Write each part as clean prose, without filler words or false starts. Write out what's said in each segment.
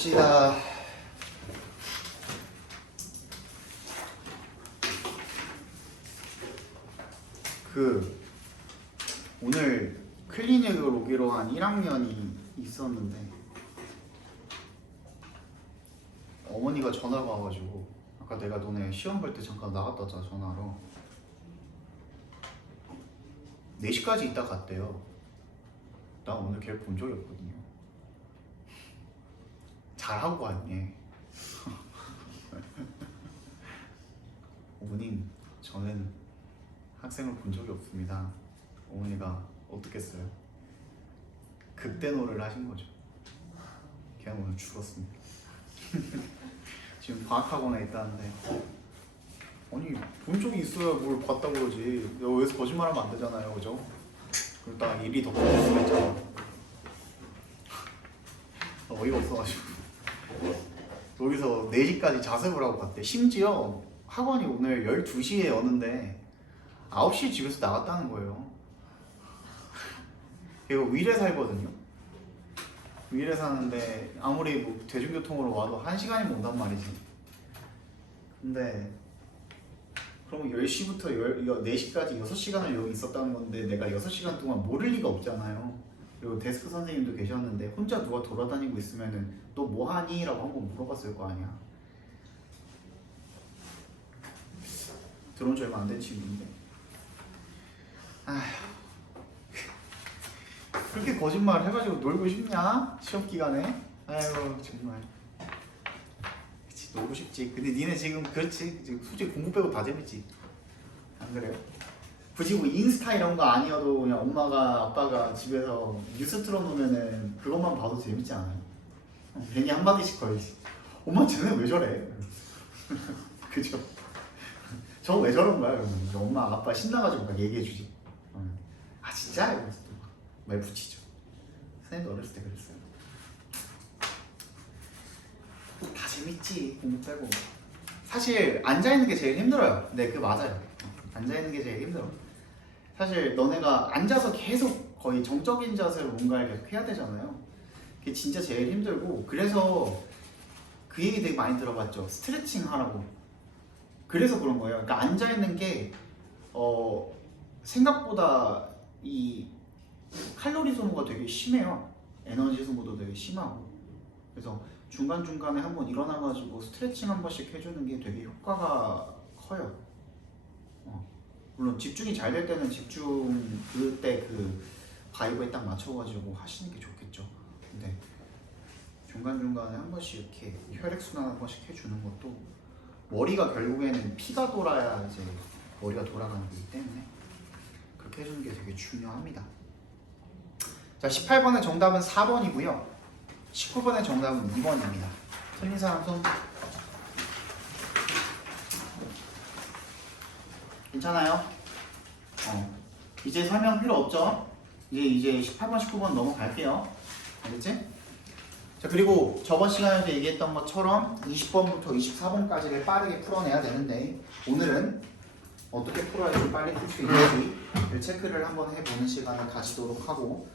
봅시다. 오늘 클리닉을 오기로 한 1학년이 있었는데 어머니가 전화가 와가지고 아까 내가 너네 시험 볼 때 잠깐 나갔다 왔잖아, 전화로. 4시까지 있다 갔대요. 나 오늘 걔를 본 적이 없거든요. 잘하고 왔니? 어머님, 저는 학생을 본 적이 없습니다. 어머니가 어떻겠어요? 극대노를 하신 거죠. 걔는 오늘 죽었습니다. 지금 과학학원에 있다는데 아니 본 적이 있어야 뭘 봤다고 그러지. 여기서 거짓말하면 안 되잖아요, 그죠? 그러다가 일이 더 커질 수가 있잖아. 어이가 없어가지고 여기서 4시까지 자습을 하고 갔대. 심지어 학원이 오늘 12시에 여는데 9시에 집에서 나갔다는 거예요. 걔가 위례 살거든요. 위례 사는데 아무리 뭐 대중교통으로 와도 1시간이면 온단 말이지. 근데 그럼 10시부터 4시까지 6시간을 여기 있었다는 건데 내가 6시간 동안 모를 리가 없잖아요. 그리고 데스크 선생님도 계셨는데 혼자 누가 돌아다니고 있으면은 너 뭐하니? 라고 한번 물어봤을 거 아니야. 들어온 지 얼마 안 된 친구인데 아휴, 그렇게 거짓말 해가지고 놀고 싶냐? 시험 기간에? 아이고 정말. 그치, 놀고 싶지. 근데 니네 지금 그렇지, 지금 솔직히 공부 빼고 다 재밌지. 안 그래요? 굳이 뭐 인스타 이런 거 아니어도 그냥 엄마가 아빠가 집에서 뉴스 틀어놓으면은 그것만 봐도 재밌지 않아요? 괜히 한마디씩 걸리지. 엄마 쟤네 왜 저래? 그죠? 저 왜 저런 거야? 그러면 엄마 아빠 신나가지고 막 얘기해주지. 아 진짜? 이러면서 또 말 붙이죠. 선생님도 어렸을 때 그랬어요. 다 재밌지, 공부 빼고. 사실 앉아있는 게 제일 힘들어요. 네, 그 맞아요. 앉아있는 게 제일 힘들어. 사실 너네가 앉아서 계속 거의 정적인 자세로 뭔가를 계속 해야 되잖아요. 그게 진짜 제일 힘들고, 그래서 그 얘기 되게 많이 들어봤죠. 스트레칭 하라고. 그래서 그런 거예요. 그러니까 앉아있는 게 생각보다 이 칼로리 소모가 되게 심해요. 에너지 소모도 되게 심하고. 그래서 중간중간에 한번 일어나가지고 스트레칭 한 번씩 해주는 게 되게 효과가 커요. 물론 집중이 잘 될 때는 집중 그때 그 바이브에 딱 맞춰가지고 하시는 게 좋겠죠. 근데 중간중간에 한 번씩 이렇게 혈액순환 한 번씩 해주는 것도, 머리가 결국에는 피가 돌아야 이제 머리가 돌아가는 거기 때문에 그렇게 해주는 게 되게 중요합니다. 자, 18번의 정답은 4번이고요. 19번의 정답은 2번입니다. 틀린 사람 손. 괜찮아요? 이제 설명 필요 없죠? 이제 18번, 19번 넘어갈게요. 알겠지? 자, 그리고 저번 시간에도 얘기했던 것처럼 20번부터 24번까지를 빠르게 풀어내야 되는데, 오늘은 어떻게 풀어야지 빨리 풀 수 있는지 체크를 한번 해보는 시간을 가지도록 하고,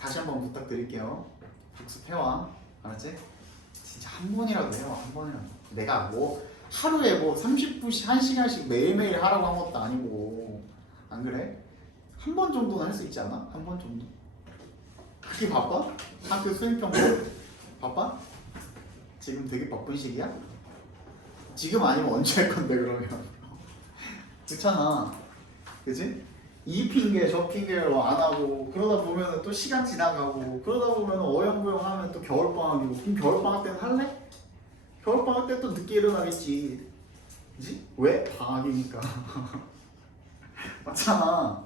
다시 한번 부탁드릴게요. 복습해와. 알았지? 진짜 한 번이라도 해와. 한 번이라도. 내가 뭐 하루에 뭐 30분씩 1시간씩 매일매일 하라고 한 것도 아니고. 안 그래? 한 번 정도는 할 수 있지 않아? 한 번 정도? 그렇게 바빠? 학교 수행평가 바빠? 지금 되게 바쁜 시기야? 지금 아니면 언제 할 건데 그러면? 그렇잖아. 그치? 이 핑계 저 핑계로 안 하고 그러다 보면 또 시간 지나가고 그러다 보면 어영부영 하면 또 겨울방학이고, 그럼 겨울방학 때는 할래? 겨울방학 때 또 늦게 일어나겠지. 그치? 왜? 방학이니까. 맞잖아.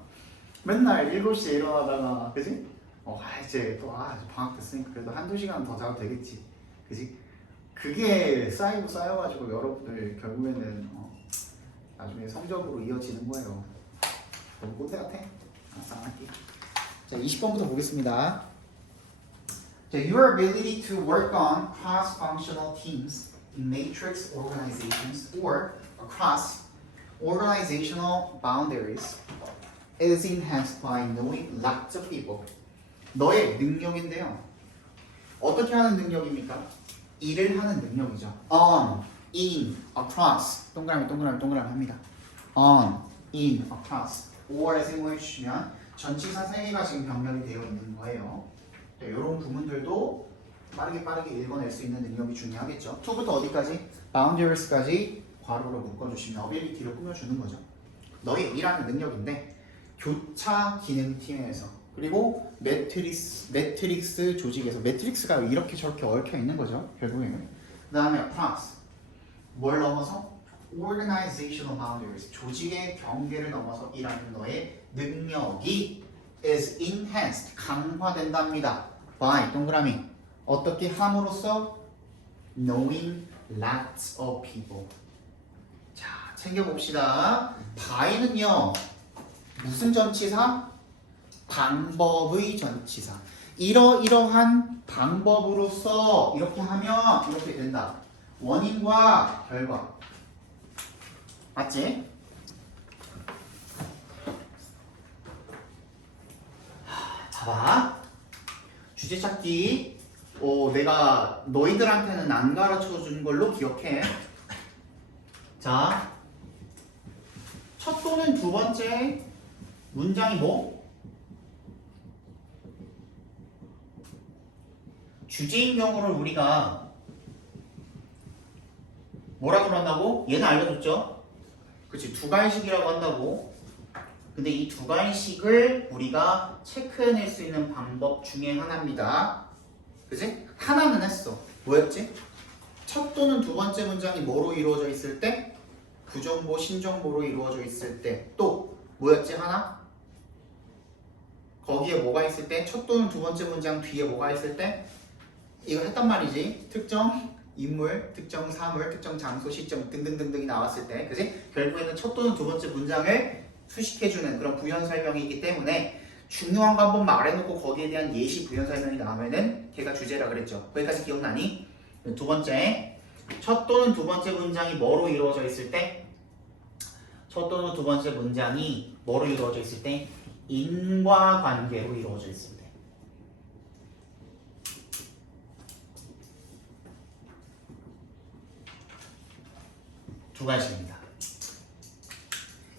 맨날 7시에 일어나다가, 그치? 이제 또 방학 됐으니까 그래도 1-2시간 더 자도 되겠지. 그치? 그게 쌓여가지고 여러분들 결국에는 나중에 성적으로 이어지는 거예요. 너무 꼰대 같아? 알았어, 안 할게. 자, 20번부터 보겠습니다. 자, your ability to work on cross-functional teams in matrix organizations or across organizational boundaries is enhanced by knowing lots of people. 너의 능력인데요. 어떻게 하는 능력입니까? 일을 하는 능력이죠. on, in, across 동그라미 동그라미 동그라미 합니다. on, in, across or에 생각해 주시면 전치사 3개가 지금 병렬이 되어 있는 거예요. 이런 부분들도 빠르게 읽어낼 수 있는 능력이 중요하겠죠. to부터 어디까지? boundaries까지 괄호로 묶어주시면 ability를 꾸며주는 거죠. 너의 일하는 능력인데 교차 기능팀에서 그리고 매트릭스 조직에서 매트릭스가 이렇게 저렇게 얽혀 있는 거죠. 결국에는 그 다음에 across 뭘 넘어서? organizational boundaries 조직의 경계를 넘어서 일하는 너의 능력이 is enhanced 강화된답니다. by 동그라미 어떻게 함으로써? knowing lots of people. 자, 챙겨봅시다. by는요 무슨 전치사? 방법의 전치사. 이러이러한 방법으로서 이렇게 하면 이렇게 된다. 원인과 결과. 맞지? 봐봐. 주제 찾기. 내가 너희들한테는 안 가르쳐 준 걸로 기억해. 자, 첫 또는 두 번째 문장이 뭐? 주제인 경우를 우리가 뭐라 그런다고? 얘는 알려줬죠? 그치, 두괄식이라고 한다고. 근데 이 두괄식을 우리가 체크해낼 수 있는 방법 중에 하나입니다. 그치? 하나는 했어. 뭐였지? 첫 또는 두 번째 문장이 뭐로 이루어져 있을 때? 부정보, 신정보로 이루어져 있을 때. 또 뭐였지? 하나? 거기에 뭐가 있을 때? 첫 또는 두 번째 문장 뒤에 뭐가 있을 때? 이거 했단 말이지. 특정 인물, 특정 사물, 특정 장소, 시점 등등등등이 나왔을 때, 그지? 결국에는 첫 또는 두 번째 문장을 수식해주는 그런 부연 설명이기 때문에 중요한 거 한번 말해놓고 거기에 대한 예시 부연 설명이 나오면은 걔가 주제라 그랬죠. 거기까지 기억나니? 두 번째, 첫 또는 두 번째 문장이 뭐로 이루어져 있을 때? 첫 또는 두 번째 문장이 뭐로 이루어져 있을 때? 인과관계로 이루어져 있을 때. 두 가지입니다.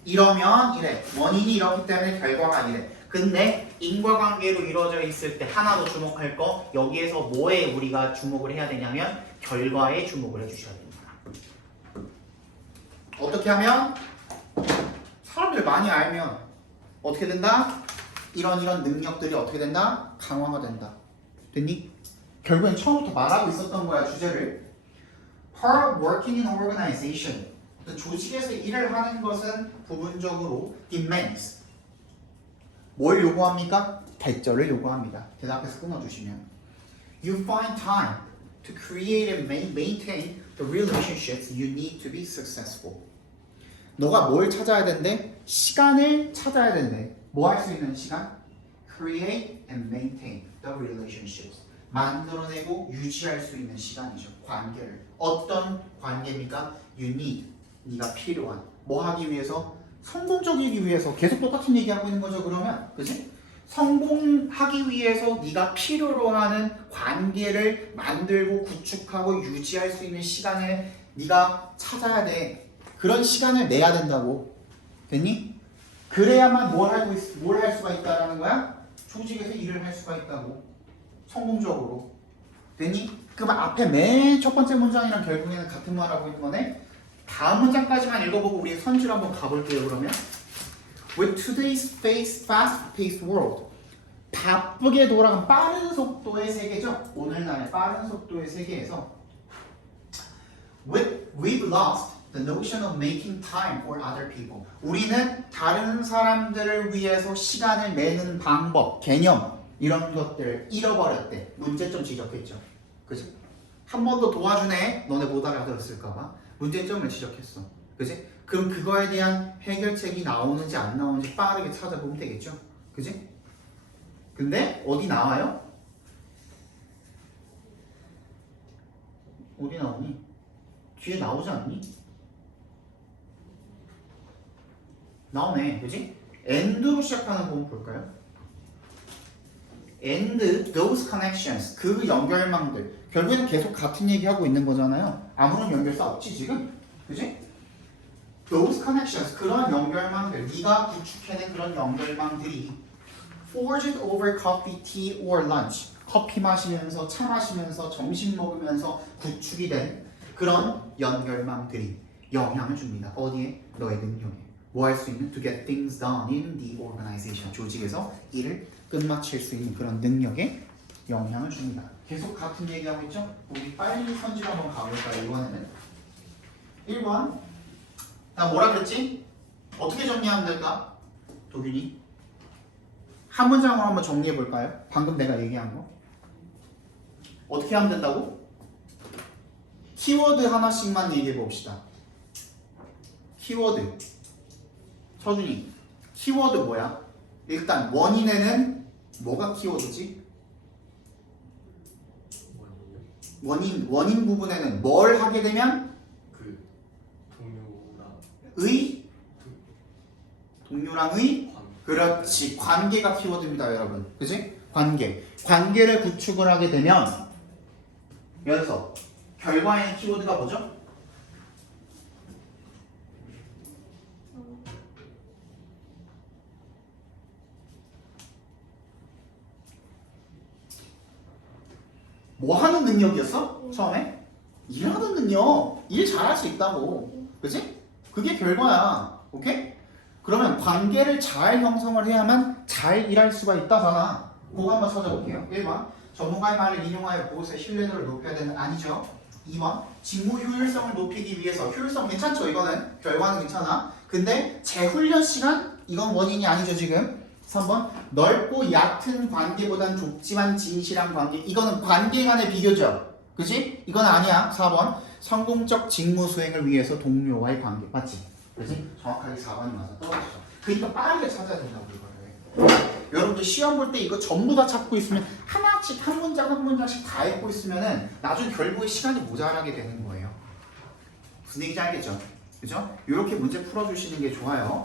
이러면 이래. 원인이 이렇기 때문에 결과가 이래. 근데 인과관계로 이루어져 있을 때 하나 더 주목할 거, 여기에서 뭐에 우리가 주목을 해야 되냐면 결과에 주목을 해주셔야 됩니다. 어떻게 하면? 사람들 많이 알면 어떻게 된다? 이런 능력들이 어떻게 된다? 강화가 된다. 됐니? 결국엔 처음부터 말하고 있었던 거야, 주제를. Part of working in organization. 조직에서 일을 하는 것은 부분적으로 demands. 뭘 요구합니까? 대절을 요구합니다. 대답해서 끊어주시면 You find time to create and maintain the relationships you need to be successful. 너가 뭘 찾아야 된대? 시간을 찾아야 된대. 뭐 할 수 있는 시간? Create and maintain the relationships. 만들어내고 유지할 수 있는 시간이죠. 관계를. 어떤 관계입니까? You need. 네가 필요한. 뭐 하기 위해서? 성공적이기 위해서. 계속 똑같은 얘기하고 있는 거죠. 그러면 그치? 성공하기 위해서 네가 필요로 하는 관계를 만들고 구축하고 유지할 수 있는 시간을 네가 찾아야 돼. 그런 시간을 내야 된다고. 됐니? 그래야만 뭘 할 수가 있다라는 거야? 조직에서 일을 할 수가 있다고. 성공적으로. 됐니? 그럼 앞에 맨 첫 번째 문장이랑 결국에는 같은 말 하고 있는 거네? 다음 문장까지만 읽어보고 우리 선주를 한번 가볼게요. 그러면 With today's fast-paced world, 바쁘게 돌아간 빠른 속도의 세계죠. 오늘날의 빠른 속도의 세계에서 we've lost the notion of making time for other people. 우리는 다른 사람들을 위해서 시간을 내는 방법, 개념 이런 것들을 잃어버렸대. 문제점 지적했죠. 그치? 한 번 더 도와주네. 너네 못 알아들었을까봐. 문제점을 지적했어. 그치? 그럼 그거에 대한 해결책이 나오는지 안 나오는지 빠르게 찾아보면 되겠죠. 그치? 근데 어디 나와요? 어디 나오니? 뒤에 나오지 않니? 나오네. 그치? end로 시작하는 부분 볼까요? and those connections 그 연결망들 결국에는 계속 같은 얘기하고 있는 거잖아요. 아무런 연결사 없지 지금, 그지? those connections 그런 연결망들 네가 구축해낸 그런 연결망들이 forged over coffee, tea or lunch 커피 마시면서 차 마시면서 점심 먹으면서 구축이 된 그런 연결망들이 영향을 줍니다. 어디에? 너의 능력에. 뭐 할 수 있는? To get things done in the organization. 조직에서 일을 끝마칠 수 있는 그런 능력에 영향을 줍니다. 계속 같은 얘기하고 있죠? 우리 빨리 선지를 한번 가볼까요? 이번에는 1번 나 뭐라 그랬지? 어떻게 정리하면 될까? 도균이 한 문장으로 한번 정리해 볼까요? 방금 내가 얘기한 거 어떻게 하면 된다고? 키워드 하나씩만 얘기해 봅시다. 키워드 서준이 키워드 뭐야? 일단 원인에는 뭐가 키워드지? 원인 부분에는 뭘 하게 되면 그 동료랑의 그렇지 관계가 키워드입니다 여러분 그지? 관계를 구축을 하게 되면 여기서 결과의 키워드가 뭐죠? 뭐 하는 능력이었어? 처음에? 일하는 능력 일 잘할 수 있다고 그지? 그게 결과야 오케이? 그러면 관계를 잘 형성을 해야만 잘 일할 수가 있다잖아 그거 한번 찾아볼게요 1번 전문가의 말을 인용하여 보고서의 신뢰도를 높여야 되는 아니죠 2번 직무 효율성을 높이기 위해서 효율성 괜찮죠 이거는 결과는 괜찮아 근데 재훈련 시간 이건 원인이 아니죠 지금 3번 넓고 얕은 관계보단 좁지만 진실한 관계 이거는 관계 간의 비교죠 그치? 이건 아니야 4번 성공적 직무 수행을 위해서 동료와의 관계 맞지? 그치? 정확하게 4번이 맞아 떨어지죠 그러니까 빠르게 찾아야 된다고 이거를 여러분들 시험 볼 때 이거 전부 다 찾고 있으면 하나씩 한 문장 한 문장씩 다 읽고 있으면은 나중에 결국에 시간이 모자라게 되는 거예요 무슨 얘기인지 알겠죠? 그죠? 이렇게 문제 풀어주시는 게 좋아요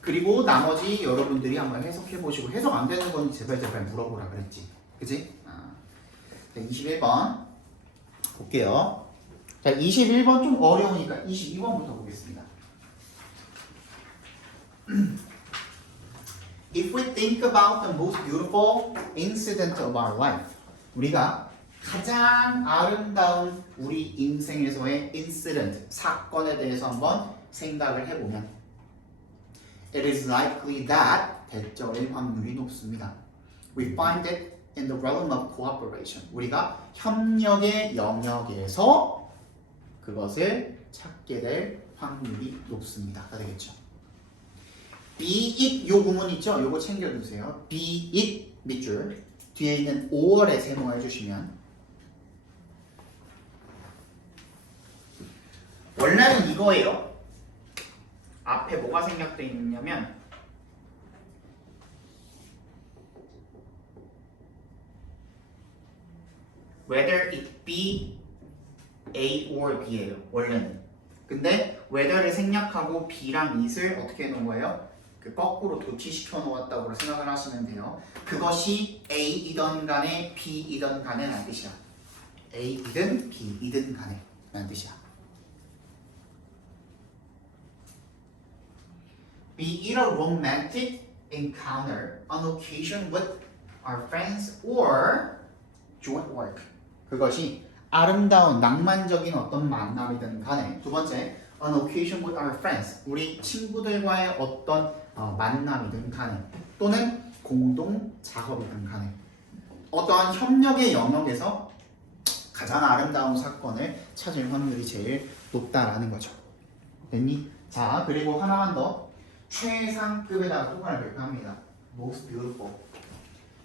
그리고 나머지 여러분들이 한번 해석해 보시고 해석 안 되는 건 제발 물어보라 그랬지 그지? 자 21번 볼게요 자 21번 좀 어려우니까 22번부터 보겠습니다 If we think about the most beautiful incident of our life 우리가 가장 아름다운 우리 인생에서의 incident, 사건에 대해서 한번 생각을 해보면 It is likely that 대절일 확률이 높습니다. We find it in the realm of cooperation. 우리가 협력의 영역에서 그것을 찾게 될 확률이 높습니다. 다 되겠죠? Be it 요 구문 있죠? 요거 챙겨두세요. Be it 밑줄 뒤에 있는 5월에 세모해 주시면 원래는 이거예요. 앞에 뭐가 생략되어 있냐면 whether it be A or B예요. 원래는. 근데 whether를 생략하고 B랑 it을 어떻게 해놓은 거예요? 그 거꾸로 도치시켜 놓았다고 생각을 하시면 돼요. 그것이 A이든 간에 B이든 간에 라는 뜻이야. A이든 B이든 간에 라는 뜻이야. Be it a romantic encounter, an occasion with our friends, or joint work. 그것이 아름다운 낭만적인 어떤 만남이든 간에 두 번째, an occasion with our friends. 우리 친구들과의 어떤 만남이든 간에 또는 공동 작업이든 간에 어떠한 협력의 영역에서 가장 아름다운 사건을 찾을 확률이 제일 높다라는 거죠. 됐니? 자, 그리고 하나만 더. 최상급에다가 똑같이 별표합니다. Most beautiful.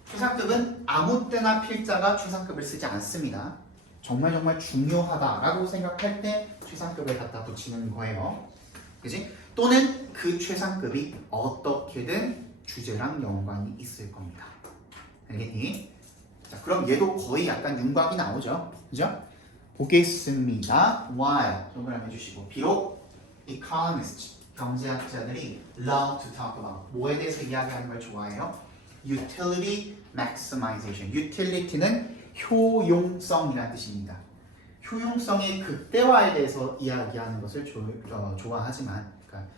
최상급은 아무 때나 필자가 최상급을 쓰지 않습니다. 정말 중요하다라고 생각할 때 최상급을 갖다 붙이는 거예요. 그지? 또는 그 최상급이 어떻게든 주제랑 연관이 있을 겁니다. 알겠니? 자, 그럼 얘도 거의 약간 윤곽이 나오죠. 그죠? 보겠습니다. While 동그라미 해주시고 비록 economists 경제학자들이 love to talk about 뭐에 대해서 이야기하는 걸 좋아해요? utility maximization. utility는 효용성이라는 뜻입니다. 효용성의 극대화에 대해서 이야기하는 것을 좋아하지만, 그러니까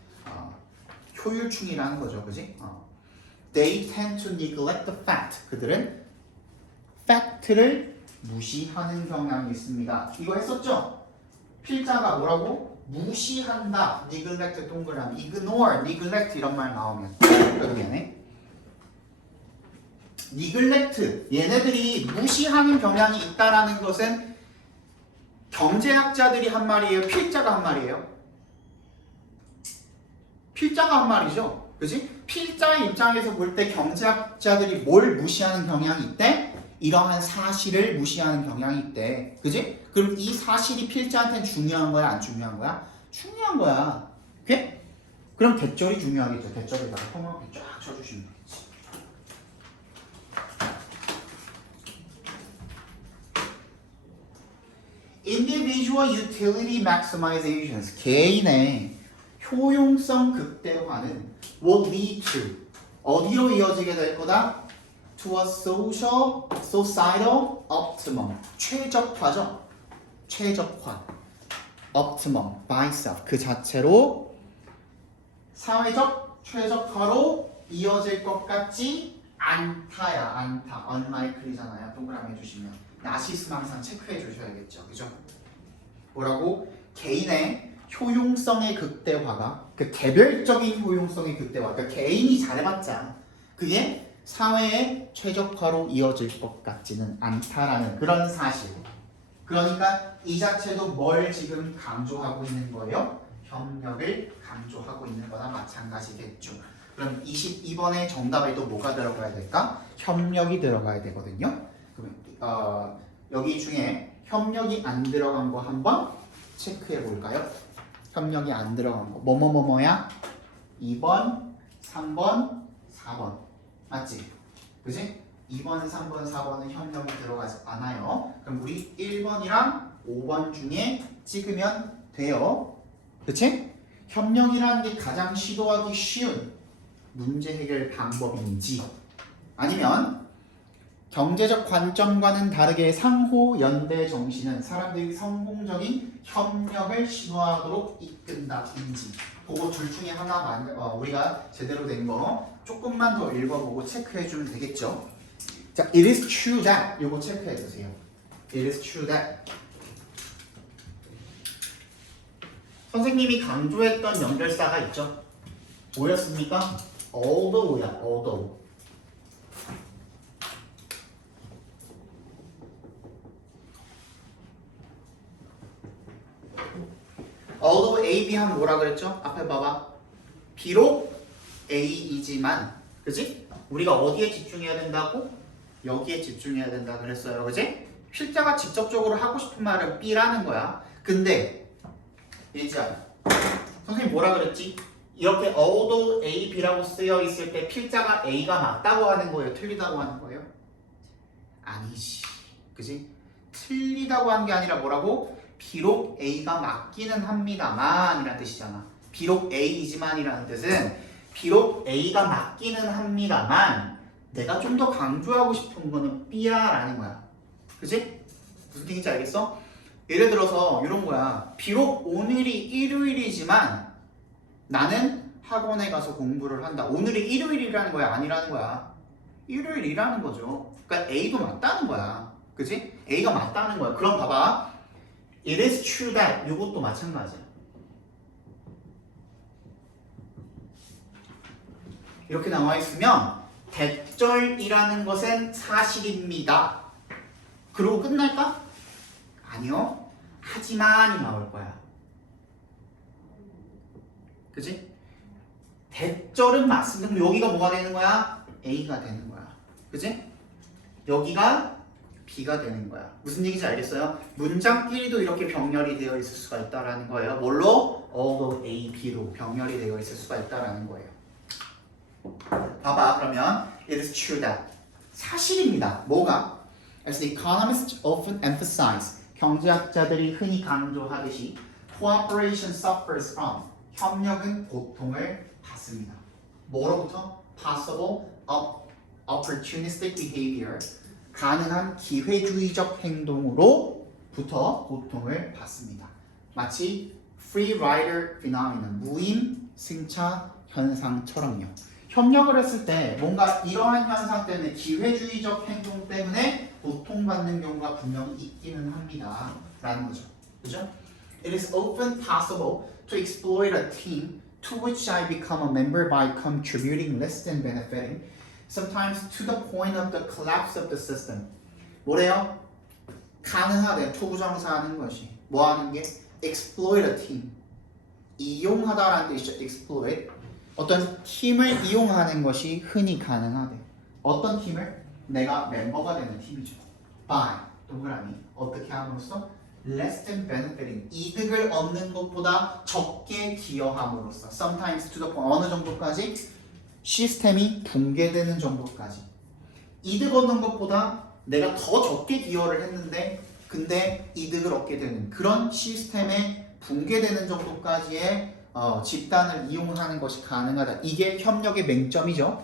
효율충이라는 거죠, 그지? They tend to neglect the fact. 그들은 fact를 무시하는 경향이 있습니다. 이거 했었죠? 필자가 뭐라고? 무시한다. neglect 동그라미. ignore, neglect 이런 말 나오면 미안해. neglect 얘네들이 무시하는 경향이 있다라는 것은 경제학자들이 한 말이에요? 필자가 한 말이에요? 필자가 한 말이죠. 그지? 필자의 입장에서 볼 때 경제학자들이 뭘 무시하는 경향이 있대? 이러한 사실을 무시하는 경향이 있대. 그지? 그럼 이 사실이 필자한테는 중요한 거야? 안 중요한 거야? 중요한 거야. 오케이? 그럼 대절이 중요하겠죠. 대절에다가 통합이 쫙 쳐주시면 되겠지. Individual utility maximizations. 개인의 효용성 극대화는 will lead to 어디로 이어지게 될 거다? To a societal optimum. 최적화죠. 최적화. optimum by self. 그 자체로 사회적 최적화로 이어질 것 같지 않다야. 않다. unlikely잖아요. 동그라미 해주시면. 나시스는 항상 체크해 주셔야겠죠. 그죠? 뭐라고? 개인의 효용성의 극대화가 그 개별적인 효용성의 극대화. 그러니까 개인이 잘해봤자 그게 사회의 최적화로 이어질 것 같지는 않다라는 그런 사실. 그러니까 이 자체도 뭘 지금 강조하고 있는 거예요? 협력을 강조하고 있는 거나 마찬가지겠죠. 그럼 22번의 정답에도 뭐가 들어가야 될까? 협력이 들어가야 되거든요. 그럼 여기 중에 협력이 안 들어간 거 한번 체크해 볼까요? 협력이 안 들어간 거 뭐뭐뭐뭐야? 2번, 3번, 4번 맞지? 그지? 2번, 3번, 4번은 협력이 들어가지 않아요. 그럼 우리 1번이랑 5번 중에 찍으면 돼요. 그치? 협력이라는 게 가장 시도하기 쉬운 문제 해결 방법인지 아니면 경제적 관점과는 다르게 상호 연대 정신은 사람들이 성공적인 협력을 시도하도록 이끈다인지 그거 둘 중에 하나만 우리가 제대로 된 거 조금만 더 읽어보고 체크해 주면 되겠죠. 자, it is true that 요거 체크해 주세요. It is true that 선생님이 강조했던 연결사가 있죠. 뭐였습니까? although야, although. although A, B 하면 뭐라 그랬죠? 앞에 봐봐. 비록 A이지만, 그지? 우리가 어디에 집중해야 된다고? 여기에 집중해야 된다 그랬어요, 그지? 필자가 직접적으로 하고 싶은 말은 B라는 거야. 근데 얘자, 선생님 뭐라 그랬지? 이렇게 although A, B라고 쓰여 있을 때 필자가 A가 맞다고 하는 거예요? 틀리다고 하는 거예요? 아니지, 그지? 틀리다고 하는 게 아니라 뭐라고? 비록 A가 맞기는 합니다만 이라는 뜻이잖아. 비록 A이지만 이라는 뜻은 비록 A가 맞기는 합니다만 내가 좀 더 강조하고 싶은 거는 B야 라는 거야. 그치? 무슨 얘기인지 알겠어? 예를 들어서 이런 거야. 비록 오늘이 일요일이지만 나는 학원에 가서 공부를 한다. 오늘이 일요일이라는 거야? 아니라는 거야? 일요일이라는 거죠. 그러니까 A도 맞다는 거야. 그치? A가 맞다는 거야. 그럼 봐봐. It is true that 이것도 마찬가지야. 이렇게 나와 있으면 대절이라는 것은 사실입니다. 그러고 끝날까? 아니요. 하지만이 나올 거야. 그치? 대절은 맞습니다. 그럼 여기가 뭐가 되는 거야? A가 되는 거야. 그치? 여기가 B가 되는 거야. 무슨 얘기인지 알겠어요? 문장끼리도 이렇게 병렬이 되어 있을 수가 있다라는 거예요. 뭘로? although A, B로 병렬이 되어 있을 수가 있다라는 거예요. 봐봐. 그러면 it is true that 사실입니다. 뭐가? As economists often emphasize 경제학자들이 흔히 강조하듯이 cooperation suffers from 협력은 고통을 받습니다. 뭐로부터? possible opportunistic behavior, 가능한 기회주의적 행동으로부터 고통을 받습니다. 마치 free rider phenomenon, 무임 승차 현상처럼요. 협력을 했을 때 뭔가 이러한 현상 때문에 기회주의적 행동 때문에 고통받는 경우가 분명히 있기는 합니다. 라는 거죠. 그죠? It is often possible to exploit a team to which I become a member by contributing less than benefiting, sometimes to the point of the collapse of the system. 뭐래요? 가능하대. 투부정사하는 것이. 뭐 하는 게? exploit a team. 이용하다라는 뜻이죠. exploit. 어떤 팀을 이용하는 것이 흔히 가능하대. 어떤 팀을? 내가 멤버가 되는 팀이죠. by. 동그라미. 어떻게 함으로써? less than benefiting. 이득을 얻는 것보다 적게 기여함으로써. sometimes to the point. 어느 정도까지? 시스템이 붕괴되는 정도까지. 이득 얻는 것보다 내가 더 적게 기여를 했는데 근데 이득을 얻게 되는 그런 시스템에 붕괴되는 정도까지의 집단을 이용하는 것이 가능하다. 이게 협력의 맹점이죠.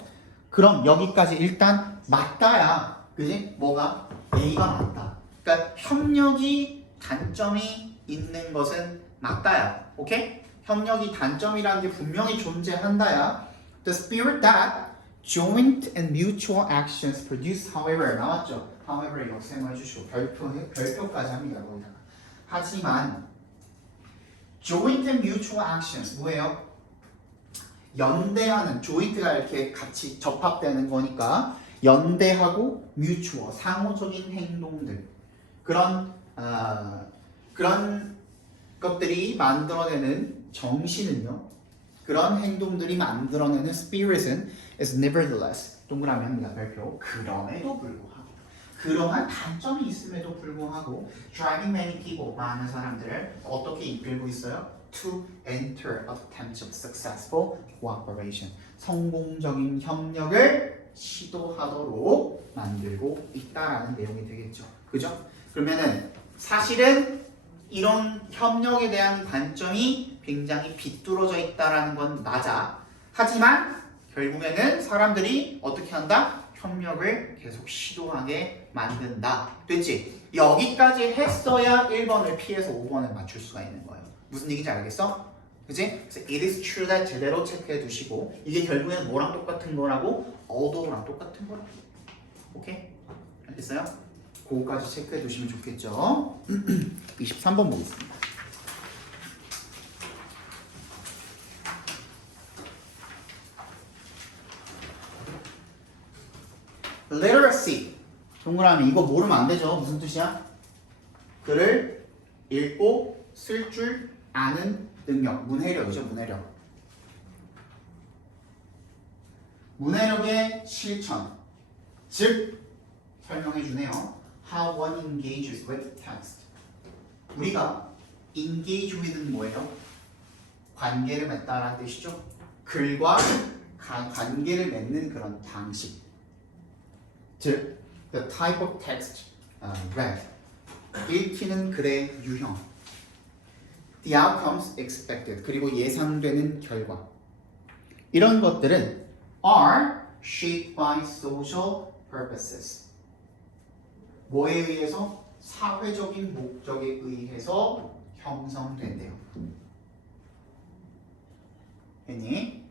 그럼 여기까지 일단 맞다야. 그지? 뭐가? A가 맞다. 그러니까 협력이 단점이 있는 것은 맞다야. 오케이? 협력이 단점이라는 게 분명히 존재한다야. The spirit that joint and mutual actions produce, however, 나왔죠? however 역셈을 해주시고 별표까지 합니다. 거기다가. 하지만 joint and mutual actions 뭐예요? 연대하는, joint가 이렇게 같이 접합되는 거니까 연대하고 mutual, 상호적인 행동들 그런 것들이 만들어내는 정신은요. 그런 행동들이 만들어내는 spirit은 is nevertheless 동그라미 합니다. 별표. 그럼에도 불구하고 그러한 단점이 있음에도 불구하고 driving many people 많은 사람들을 어떻게 이끌고 있어요? To enter attempts of successful cooperation 성공적인 협력을 시도하도록 만들고 있다라는 내용이 되겠죠. 그죠? 그러면은 사실은 이런 협력에 대한 관점이 굉장히 비뚤어져 있다라는 건 맞아. 하지만 결국에는 사람들이 어떻게 한다? 협력을 계속 시도하게 만든다. 됐지? 여기까지 했어야 1번을 피해서 5번을 맞출 수가 있는 거예요. 무슨 얘기인지 알겠어? 그치? 그래서 it is true that 제대로 체크해 두시고 이게 결국에는 뭐랑 똑같은 거라고? althouggh랑 똑같은 거라고. 오케이? 알겠어요? 그거까지 체크해 두시면 좋겠죠? 23번 보겠습니다. literacy 동그라미 이거 모르면 안 되죠. 무슨 뜻이야? 글을 읽고 쓸 줄 아는 능력 문해력이죠. 문해력 문해력의 실천 즉 설명해 주네요. How one engages with text 우리가 engage with는 뭐예요? 관계를 맺다라는 뜻이죠. 글과 관계를 맺는 그런 방식 즉, the type of text read 읽히는 글의 유형 the outcomes expected 그리고 예상되는 결과 이런 것들은 are shaped by social purposes 뭐에 의해서? 사회적인 목적에 의해서 형성된대요. 했니?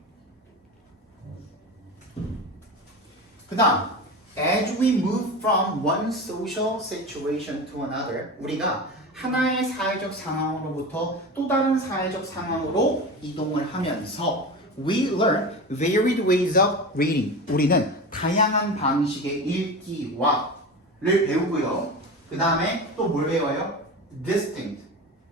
그 다음 As we move from one social situation to another, 우리가 하나의 사회적 상황으로부터 또 다른 사회적 상황으로 이동을 하면서 we learn varied ways of reading. 우리는 다양한 방식의 읽기와를 배우고요. 그 다음에 또 뭘 배워요? Distinct,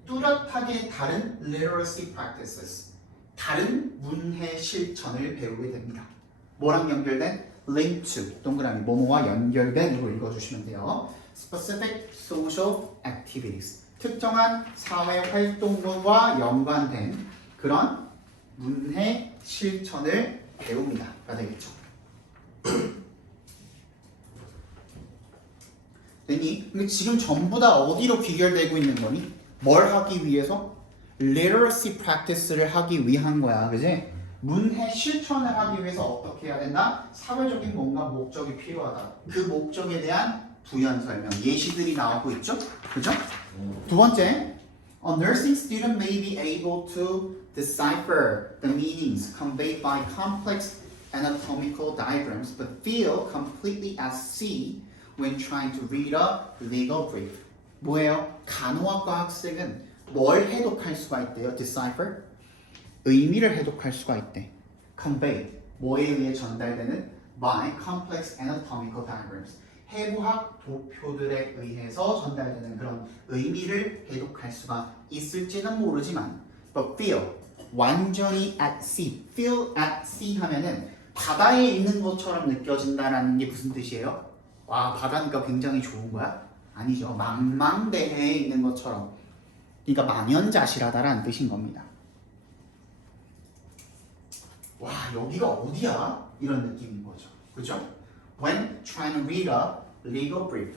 뚜렷하게 다른 literacy practices, 다른 문해 실천을 배우게 됩니다. 뭐랑 연결된? link to 동그라미 뭐뭐와 연결된으로 읽어주시면 돼요. specific social activities 특정한 사회 활동과 연관된 그런 문해 실천을 배웁니다. 가 되겠죠. 됐니? 근데 지금 전부 다 어디로 귀결되고 있는 거니? 뭘 하기 위해서? literacy practice를 하기 위한 거야. 그지? 문해 실천을 하기 위해서 어떻게 해야 된다? 사회적인 뭔가 목적이 필요하다. 그 목적에 대한 부연 설명, 예시들이 나오고 있죠? 그죠? 두 번째, a nursing student may be able to decipher the meanings conveyed by complex anatomical diagrams but feel completely at sea when trying to read a legal brief. 뭐예요? 간호학과 학생은 뭘 해독할 수가 있대요? decipher? 의미를 해독할 수가 있대. convey, 뭐에 의해 전달되는? by complex anatomical diagrams. 해부학 도표들에 의해서 전달되는 그런 의미를 해독할 수가 있을지는 모르지만 but feel, 완전히 at sea, feel at sea 하면은 바다에 있는 것처럼 느껴진다라는 게 무슨 뜻이에요? 와, 바다니까 굉장히 좋은 거야? 아니죠. 망망대해에 있는 것처럼. 그러니까 망연자실하다라는 뜻인 겁니다. 와, 여기가 어디야? 이런 느낌인 거죠. 그죠? When trying to read a legal brief.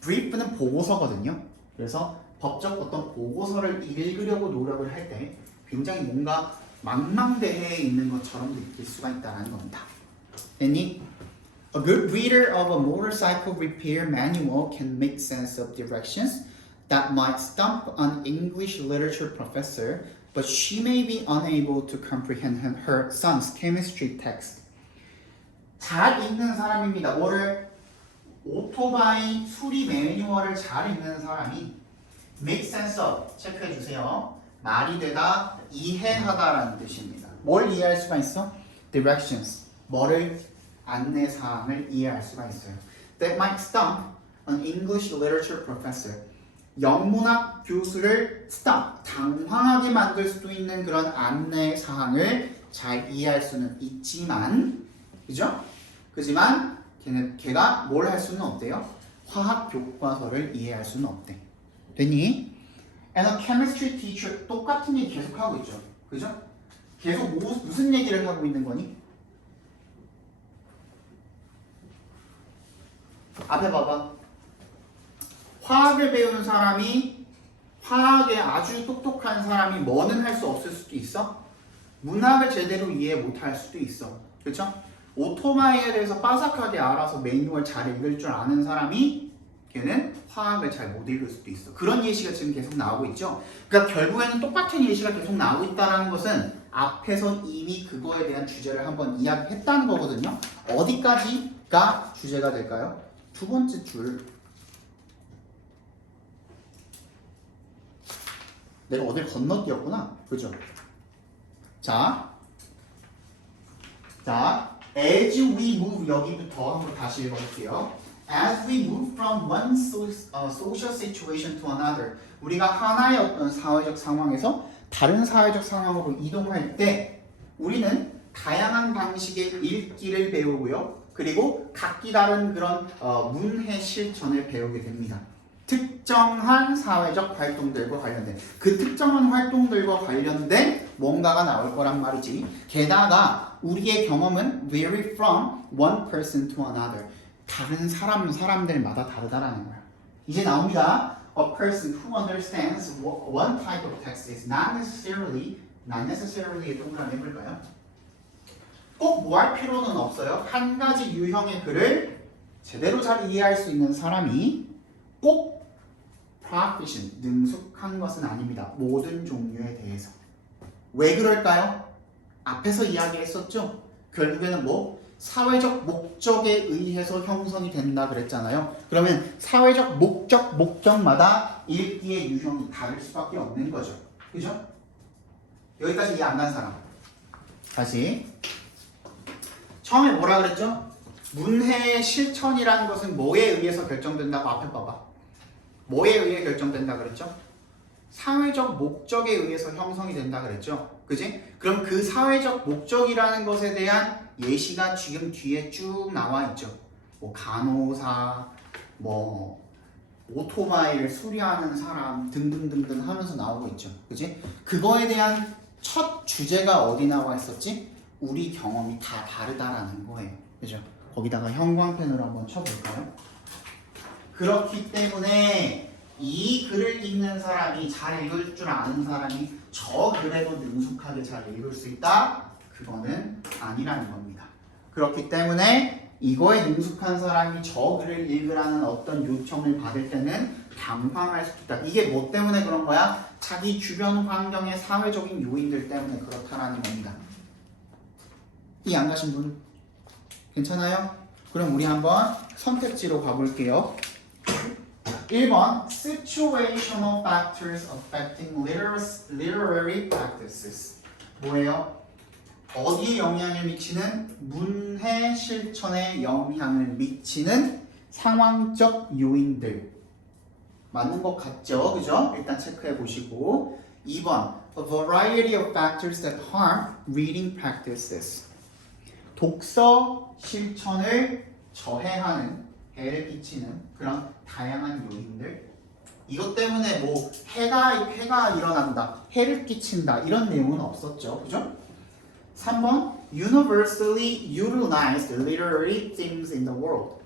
brief는 보고서거든요. 그래서 법적 어떤 보고서를 읽으려고 노력을 할 때 굉장히 뭔가 망망대해에 있는 것처럼 느낄 수가 있다는 겁니다. 됐니? A good reader of a motorcycle repair manual can make sense of directions that might stump an English literature professor, but she may be unable to comprehend her son's chemistry text. 잘 읽는 사람입니다. 뭐를? 오토바이 수리 매뉴얼을 잘 읽는 사람이 make sense of, 체크해 주세요. 말이 되다, 이해하다라는 뜻입니다. 뭘 이해할 수가 있어? directions, 뭐를? 안내사항을 이해할 수가 있어요. That might stump an English literature professor. 영문학 교수를 stump, 당황하게 만들 수도 있는 그런 안내사항을 잘 이해할 수는 있지만, 그죠? 그지만 걔가 뭘 할 수는 없대요? 화학 교과서를 이해할 수는 없대. 됐니? And a chemistry teacher, 똑같은 얘기 계속 하고 있죠. 그죠? 계속 무슨 얘기를 하고 있는 거니? 앞에 봐봐. 화학을 배우는 사람이, 화학에 아주 똑똑한 사람이 뭐는 할 수 없을 수도 있어? 문학을 제대로 이해 못할 수도 있어. 그렇죠? 오토바이에 대해서 빠삭하게 알아서 매뉴얼 잘 읽을 줄 아는 사람이 걔는 화학을 잘 못 읽을 수도 있어. 그런 예시가 지금 계속 나오고 있죠. 그러니까 결국에는 똑같은 예시가 계속 나오고 있다는 것은 앞에서 이미 그거에 대한 주제를 한번 이야기했다는 거거든요. 어디까지가 주제가 될까요? 두 번째 줄. 내가 어딜 건너뛰었구나. 그죠? 자, as we move, 여기부터 한번 다시 읽어볼게요. As we move from one social situation to another, 우리가 하나의 어떤 사회적 상황에서 다른 사회적 상황으로 이동할 때 우리는 다양한 방식의 읽기를 배우고요. 그리고 각기 다른 그런 문해 실천을 배우게 됩니다. 특정한 사회적 활동들과 관련된, 그 특정한 활동들과 관련된 뭔가가 나올 거란 말이지. 게다가 우리의 경험은 vary from one person to another. 다른 사람들마다 다르다라는 거야. 이제 나옵니다. A person who understands one type of text is not necessarily 동그라미 해볼까요? 꼭 뭐 할 필요는 없어요. 한 가지 유형의 글을 제대로 잘 이해할 수 있는 사람이 꼭 proficient, 능숙한 것은 아닙니다. 모든 종류에 대해서. 왜 그럴까요? 앞에서 이야기했었죠. 결국에는 뭐? 사회적 목적에 의해서 형성이 된다 그랬잖아요. 그러면 사회적 목적마다 읽기의 유형이 다를 수밖에 없는 거죠. 그죠? 여기까지 이해 안 간 사람. 다시. 처음에 뭐라 그랬죠? 문해의 실천이라는 것은 뭐에 의해서 결정된다고 앞에 봐봐. 뭐에 의해 결정된다 그랬죠? 사회적 목적에 의해서 형성이 된다 그랬죠? 그지? 그럼 그 사회적 목적이라는 것에 대한 예시가 지금 뒤에 쭉 나와 있죠. 뭐 간호사, 뭐 오토바이를 수리하는 사람 등등등등 하면서 나오고 있죠. 그지? 그거에 대한 첫 주제가 어디 나와 있었지? 우리 경험이 다 다르다라는 거예요. 그죠? 거기다가 형광펜으로 한번 쳐볼까요? 그렇기 때문에 이 글을 읽는 사람이 잘 읽을 줄 아는 사람이 저 글에도 능숙하게 잘 읽을 수 있다. 그거는 아니라는 겁니다. 그렇기 때문에 이거에 능숙한 사람이 저 글을 읽으라는 어떤 요청을 받을 때는 당황할 수 있다. 이게 뭐 때문에 그런 거야? 자기 주변 환경의 사회적인 요인들 때문에 그렇다라는 겁니다. 이 안 가신 분 괜찮아요? 그럼 우리 한번 선택지로 가볼게요. 1번 Situational factors affecting literary practices. 뭐예요? 어디에 영향을 미치는? 문해 실천에 영향을 미치는 상황적 요인들. 맞는 것 같죠? 그죠? 일단 체크해 보시고. 2번 A variety of factors that harm reading practices. 독서 실천을 저해하는, 해를 끼치는 그런 다양한 요인들. 이것 때문에 뭐 해가 일어난다, 해를 끼친다 이런 내용은 없었죠. 그죠? 3번 Universally utilized literary themes in the world.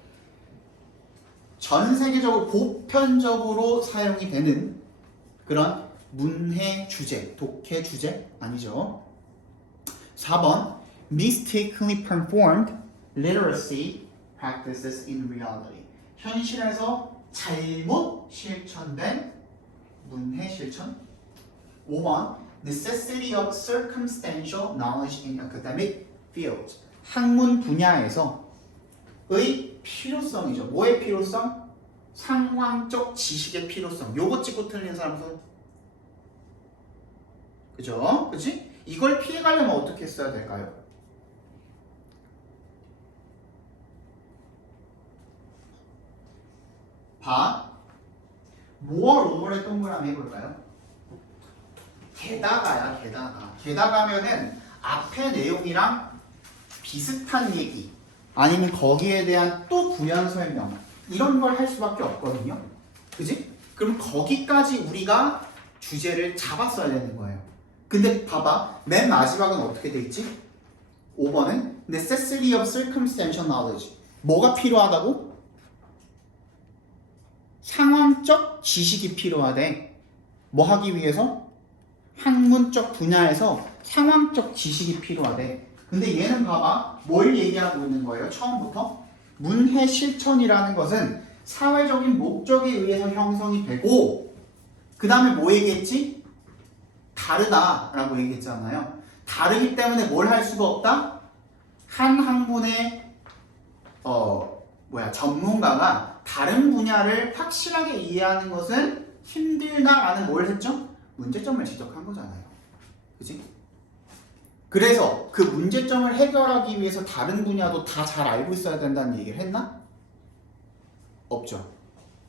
전 세계적으로 보편적으로 사용이 되는 그런 문해 주제, 독해 주제 아니죠. 4번 Mistakenly performed literacy practices in reality. 현실에서 잘못 실천된 문해 실천. 5번 Necessity of circumstantial knowledge in academic fields. 학문 분야에서의 필요성이죠. 뭐의 필요성? 상황적 지식의 필요성. 요거 찍고 틀린 사람 손. 그죠? 그치? 이걸 피해가려면 어떻게 써야 될까요? 봐. 뭐와 로머를 동그라미 해볼까요? 게다가야, 게다가. 게다가면은 앞에 내용이랑 비슷한 얘기 아니면 거기에 대한 또 부연 설명 이런 걸 할 수밖에 없거든요. 그지? 그럼 거기까지 우리가 주제를 잡았어야 되는 거예요. 근데 봐봐. 맨 마지막은 어떻게 돼 있지? 5번은 Necessity of circumstantial knowledge. 뭐가 필요하다고? 상황적 지식이 필요하대. 뭐 하기 위해서? 학문적 분야에서 상황적 지식이 필요하대. 근데 얘는 봐봐. 뭘 얘기하고 있는 거예요? 처음부터? 문해 실천이라는 것은 사회적인 목적에 의해서 형성이 되고 그 다음에 뭐 얘기했지? 다르다라고 얘기했잖아요. 다르기 때문에 뭘 할 수가 없다? 한 학문의 전문가가 다른 분야를 확실하게 이해하는 것은 힘들다라는 뭘 했죠? 문제점을 지적한 거잖아요. 그치? 그래서 그 문제점을 해결하기 위해서 다른 분야도 다 잘 알고 있어야 된다는 얘기를 했나? 없죠.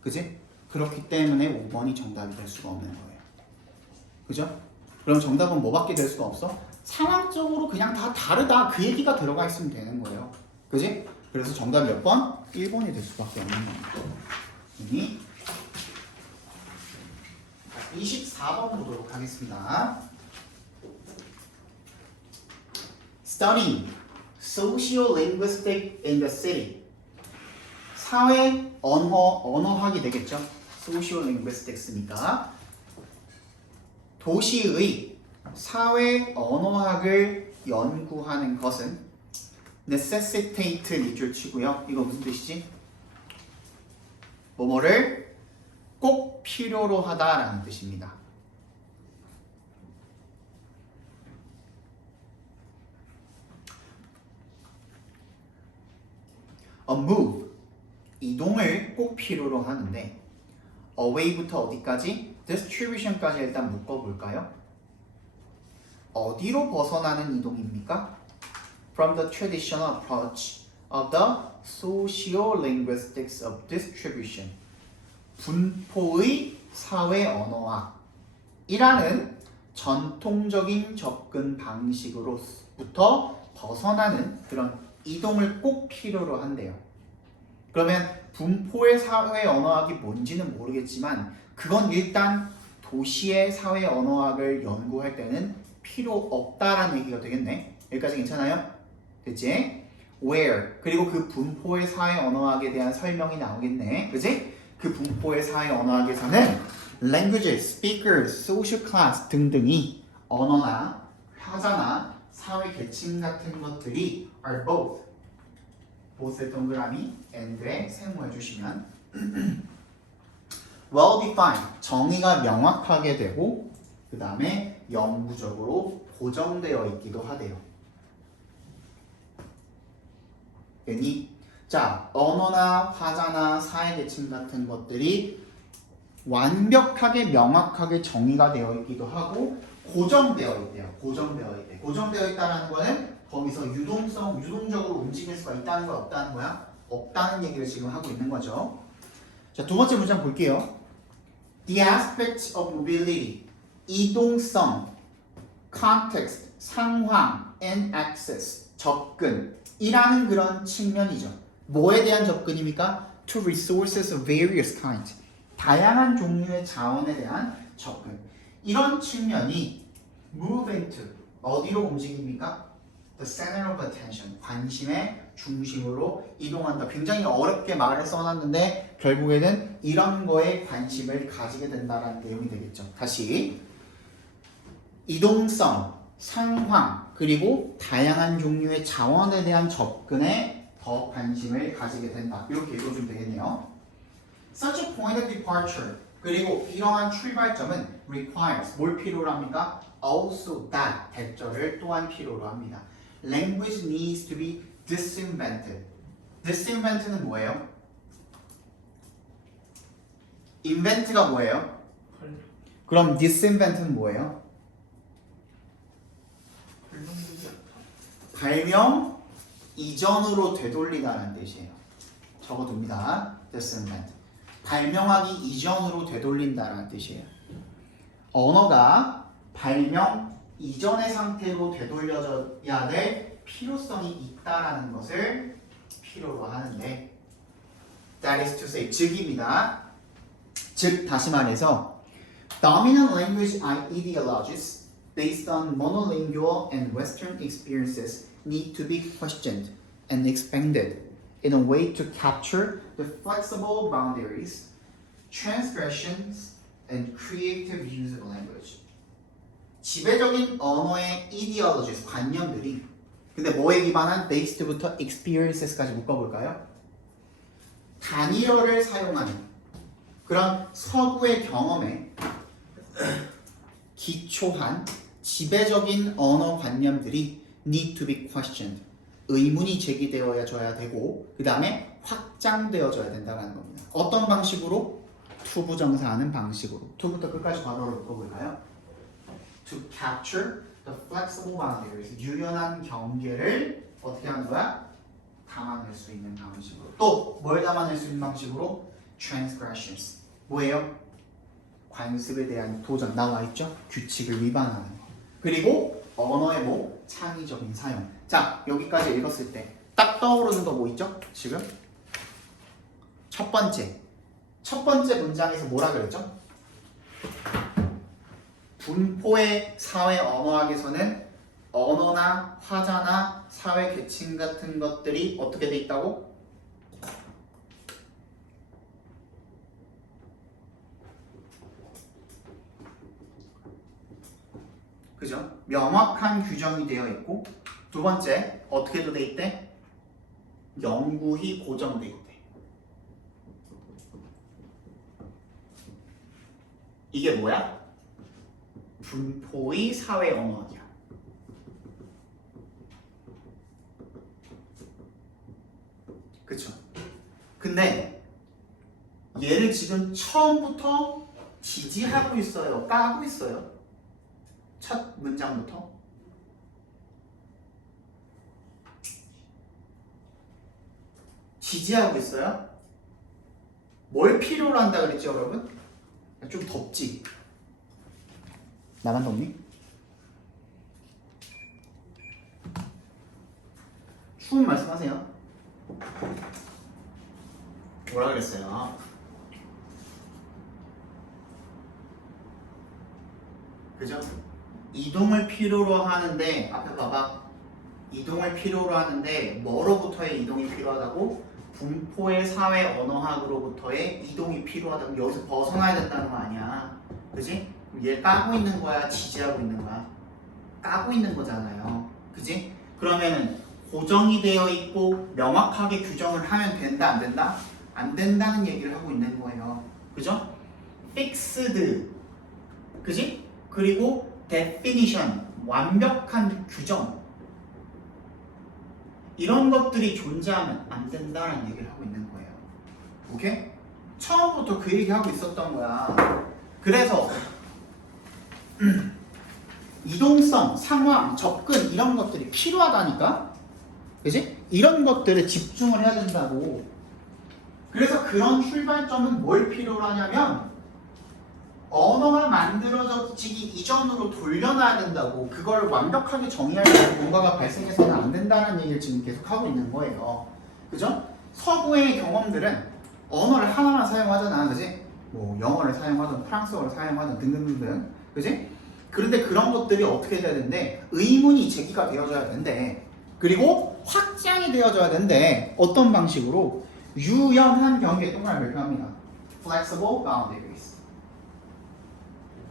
그치? 그렇기 때문에 5번이 정답이 될 수가 없는 거예요. 그죠? 그럼 정답은 뭐밖에 될 수가 없어? 상황적으로 그냥 다 다르다 그 얘기가 들어가 있으면 되는 거예요. 그지? 그래서 정답 몇 번? 1번이 될 수밖에 없는 겁니다. 24번 보도록 하겠습니다. Studying sociolinguistic in the city. 사회 언어학이 되겠죠. sociolinguistics니까 도시의 사회 언어학을 연구하는 것은 necessitate 밑줄 치고요. 이거 무슨 뜻이지? 뭐뭐를 꼭 필요로 하다라는 뜻입니다. A move, 이동을 꼭 필요로 하는데 away부터 어디까지? distribution까지 일단 묶어볼까요? 어디로 벗어나는 이동입니까? From the traditional approach of the sociolinguistics of distribution. 분포의 사회 언어학이라는 전통적인 접근 방식으로부터 벗어나는 그런 이동을 꼭 필요로 한대요. 그러면 분포의 사회 언어학이 뭔지는 모르겠지만 그건 일단 도시의 사회 언어학을 연구할 때는 필요 없다라는 얘기가 되겠네. 여기까지 괜찮아요? 됐지? Where 그리고 그 분포의 사회 언어학에 대한 설명이 나오겠네. 그지? 그 분포의 사회 언어학에서는 languages, speakers, social class 등등이 언어나 화자나 사회 계층 같은 것들이 are both의 동그라미 and에 세모해 주시면 well defined 정의가 명확하게 되고 그 다음에 영구적으로 고정되어 있기도 하대요. 괜히 자 언어나 화자나 사회계층 같은 것들이 완벽하게 명확하게 정의가 되어 있기도 하고 고정되어 있대요. 고정되어 있대. 고정되어 있다는 거는 거기서 유동적으로 움직일 수가 있다는 거야, 없다는 거야? 없다는 얘기를 지금 하고 있는 거죠. 자, 두 번째 문장 볼게요. The aspects of mobility, 이동성, context, 상황, and access, 접근이라는 그런 측면이죠. 뭐에 대한 접근입니까? To resources of various kinds, 다양한 종류의 자원에 대한 접근. 이런 측면이 move into, 어디로 움직입니까? The center of attention, 관심의 중심으로 이동한다. 굉장히 어렵게 말을 써놨는데 결국에는 이런 거에 관심을 가지게 된다는 내용이 되겠죠. 다시 이동성, 상황, 그리고 다양한 종류의 자원에 대한 접근에 더 관심을 가지게 된다. 이렇게 읽어주면 되겠네요. Such a point of departure, 그리고 이러한 출발점은 requires, 뭘 필요로 합니까? Also that, 대절을 또한 필요로 합니다. Language needs to be disinvented. disinvent는 뭐예요? invent가 뭐예요? 그럼 disinvent는 뭐예요? 발명 이전으로 되돌리다는 뜻이에요. 적어둡니다. disinvent. 발명하기 이전으로 되돌린다는 뜻이에요. 언어가 발명 이전의 상태로 되돌려져야 될 필요성이 있다라는 것을 필요로 하는데 that is to say, 즉입니다. 즉 다시 말해서 dominant language ideologies based on monolingual and Western experiences need to be questioned and expanded in a way to capture the flexible boundaries, transgressions, and creative use of language. 지배적인 언어의 ideologies, 관념들이 근데 뭐에 기반한 based부터 experiences까지 묶어볼까요? 단일어를 사용하는 그런 서구의 경험에 기초한 지배적인 언어 관념들이 need to be questioned. 의문이 제기되어져야 되고 그 다음에 확장되어져야 된다는 겁니다. 어떤 방식으로? 투부정사하는 방식으로. 투부터 끝까지 괄호를 묶어볼까요? To capture the flexible boundaries. 유연한 경계를 어떻게 하는 거야? 담아낼 수 있는 방식으로. 또 뭘 담아낼 수 있는 방식으로? Transgressions. 뭐예요? 관습에 대한 도전. 나와 있죠? 규칙을 위반하는 거. 그리고 언어의 뭐? 창의적인 사용. 자, 여기까지 읽었을 때 딱 떠오르는 거 뭐 있죠? 지금 첫 번째 문장에서 뭐라 그랬죠? 분포의 사회 언어학에서는 언어나 화자나 사회 계층 같은 것들이 어떻게 돼 있다고? 그죠? 명확한 규정이 되어 있고 두 번째 어떻게도 돼 있대? 영구히 고정돼 있대. 이게 뭐야? 분포의 사회 언어학이야. 그쵸? 근데 얘를 지금 처음부터 지지하고 있어요? 까고 있어요? 첫 문장부터? 지지하고 있어요? 뭘 필요로 한다 그랬죠, 여러분? 좀 덥지? 나만 덥니? 추운 말씀하세요. 뭐라 그랬어요? 그죠? 이동을 필요로 하는데 앞에 봐봐. 이동을 필요로 하는데 뭐로부터의 이동이 필요하다고? 분포의 사회 언어학으로부터의 이동이 필요하다고. 여기서 벗어나야 된다는 거 아니야. 그지? 얘 까고 있는 거야? 지지하고 있는 거야? 까고 있는 거잖아요. 그지? 그러면은 고정이 되어 있고 명확하게 규정을 하면 된다 안 된다? 안 된다는 얘기를 하고 있는 거예요. 그죠? fixed 그지? 그리고 definition 완벽한 규정 이런 것들이 존재하면 안 된다는 얘기를 하고 있는 거예요. 오케이? 처음부터 그 얘기하고 있었던 거야. 그래서 이동성, 상황, 접근 이런 것들이 필요하다니까? 그지? 이런 것들에 집중을 해야 된다고. 그래서 그런 출발점은 뭘 필요로 하냐면 언어가 만들어지기 이전으로 돌려놔야 된다고. 그걸 완벽하게 정의하려고 뭔가가 발생해서는 안 된다는 얘기를 지금 계속 하고 있는 거예요. 그죠? 서구의 경험들은 언어를 하나만 사용하잖아. 그지? 뭐 영어를 사용하든 프랑스어를 사용하든 등등등등. 그지? 그런데 그런 것들이 어떻게 돼야 되는데 의문이 제기가 되어져야 된대. 그리고 확장이 되어져야 된대. 어떤 방식으로? 유연한 경계동을 발표합니다. Flexible boundaries.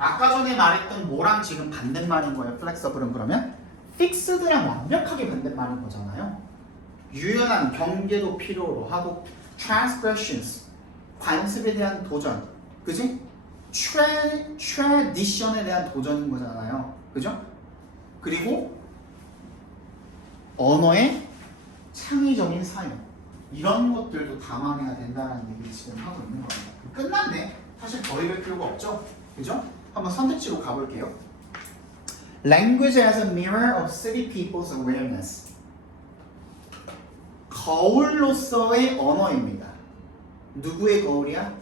아까 전에 말했던 뭐랑 지금 반대말인 거예요? flexible은 그러면? fixed랑 완벽하게 반대말인 거잖아요. 유연한 경계도 필요로 하고 transgressions 관습에 대한 도전, 그지? tradition에 대한 도전인 거잖아요. 그죠? 그리고 언어의 창의적인 사용 이런 것들도 담아내야 된다는 얘기를 지금 하고 있는 거예요. 끝났네. 사실 더 읽을 필요가 없죠. 그죠? 한번 선택지로 가볼게요. Language as a mirror of city people's awareness. 거울로서의 언어입니다. 누구의 거울이야?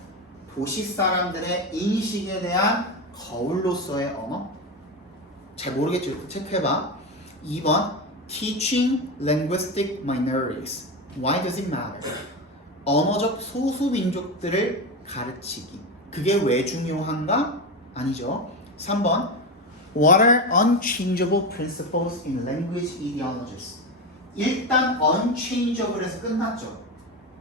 도시 사람들의 인식에 대한 거울로서의 언어? 잘 모르겠죠? 체크해봐. 2번 Teaching linguistic minorities. Why does it matter? 언어적 소수 민족들을 가르치기. 그게 왜 중요한가? 아니죠. 3번 What are unchangeable principles in language ideologies? 일단 unchangeable에서 끝났죠.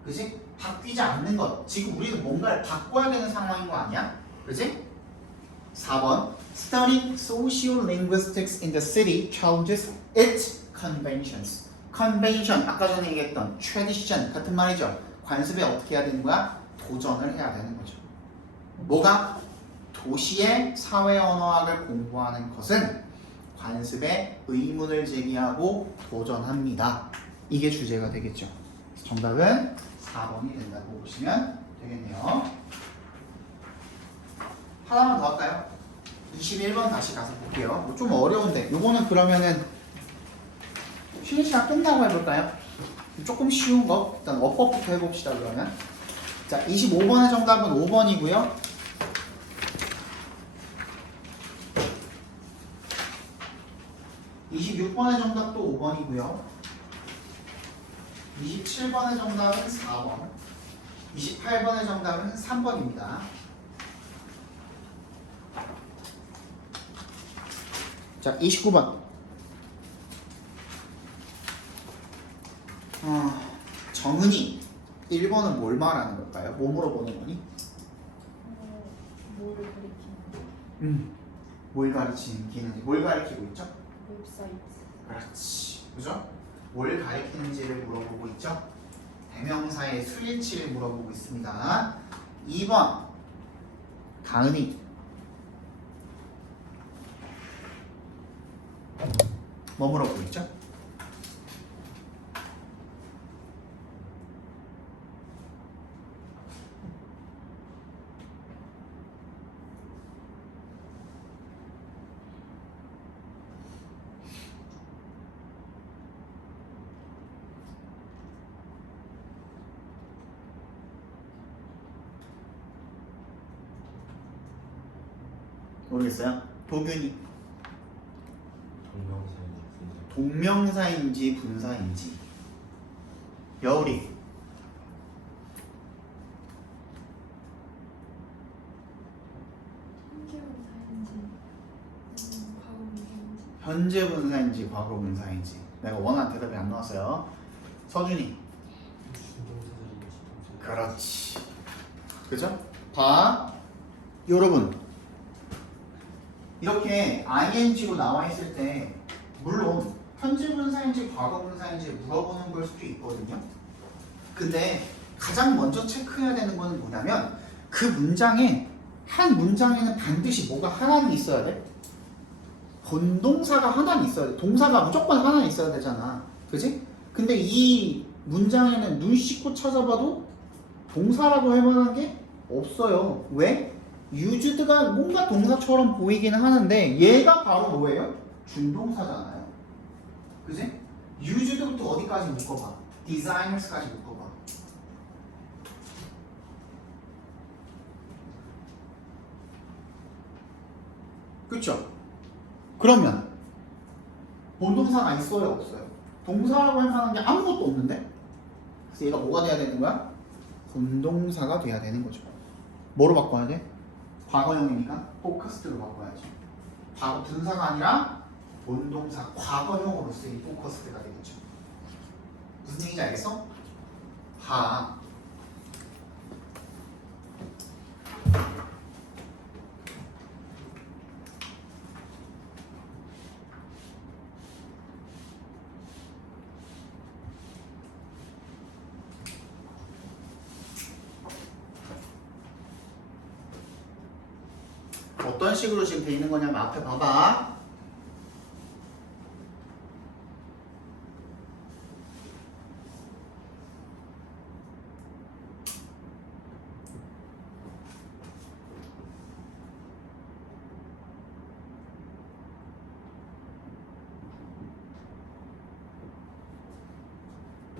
그지? 바뀌지 않는 것. 지금 우리는 뭔가를 바꿔야 되는 상황인 거 아니야? 그지? 4번 Studying sociolinguistics in the city challenges its conventions. convention, 아까 전에 얘기했던 tradition 같은 말이죠. 관습에 어떻게 해야 되는 거야? 도전을 해야 되는 거죠. 뭐가? 도시의 사회 언어학을 공부하는 것은 관습에 의문을 제기하고 도전합니다. 이게 주제가 되겠죠. 정답은 4번이 된다고 보시면 되겠네요. 하나만 더 할까요? 21번 다시 가서 볼게요. 좀 어려운데 요거는 그러면은 쉬는 시간 끝나고 해볼까요? 조금 쉬운 거 일단 워크업부터 해봅시다. 그러면 자 25번의 정답은 5번이고요. 26번의 정답도 5번이고요. 27번의 정답은 4번. 28번의 정답은 3번입니다. 자, 29번. 정은이 1번은 뭘 말하는 걸까요? 뭐 물어보는 거니? 뭘 가리키는 뭘 가르치는 기는지 뭘 가르치고 있죠? 웹사이트. 그렇지, 그죠? 뭘 가리키는지를 물어보고 있죠? 대명사의 수일치를 물어보고 있습니다. 2번 가은이 뭐 물어보고 있죠? 모르겠어요? 도균이 동명사인지 분사인지. 여울이 현재 분사인지 현재 분사인지 과거 분사인지. 과거 분사인지. 내가 원하는 대답이 안 나왔어요. 서준이 그렇지, 그죠? 봐, 여러분 이렇게 ing로 나와 있을 때 물론 현재 분사인지 과거 분사인지 물어보는 걸 수도 있거든요. 근데 가장 먼저 체크해야 되는 거는 뭐냐면 그 문장에 한 문장에는 반드시 뭐가 하나는 있어야 돼. 본동사가 하나는 있어야 돼. 동사가 무조건 하나는 있어야 되잖아. 그지? 근데 이 문장에는 눈 씻고 찾아봐도 동사라고 할 만한 게 없어요. 왜? used가 뭔가 동사처럼 보이기는 하는데 얘가 바로 뭐예요? 준동사잖아요. 그지? used부터 어디까지 묶어봐? designers까지 묶어봐. 그쵸? 그러면 본동사가 있어요? 없어요? 동사라고 할 만한 게 아무것도 없는데? 그래서 얘가 뭐가 돼야 되는 거야? 본동사가 돼야 되는 거죠. 뭐로 바꿔야 돼? 과거형이니까 포커스드로 바꿔야죠. 과거 분사가 아니라 본동사 과거형으로 쓰인 포커스드가 되겠죠. 무슨 얘기인지 알겠어? 하. 어떤 식으로 지금 돼 있는 거냐면 앞에 봐봐.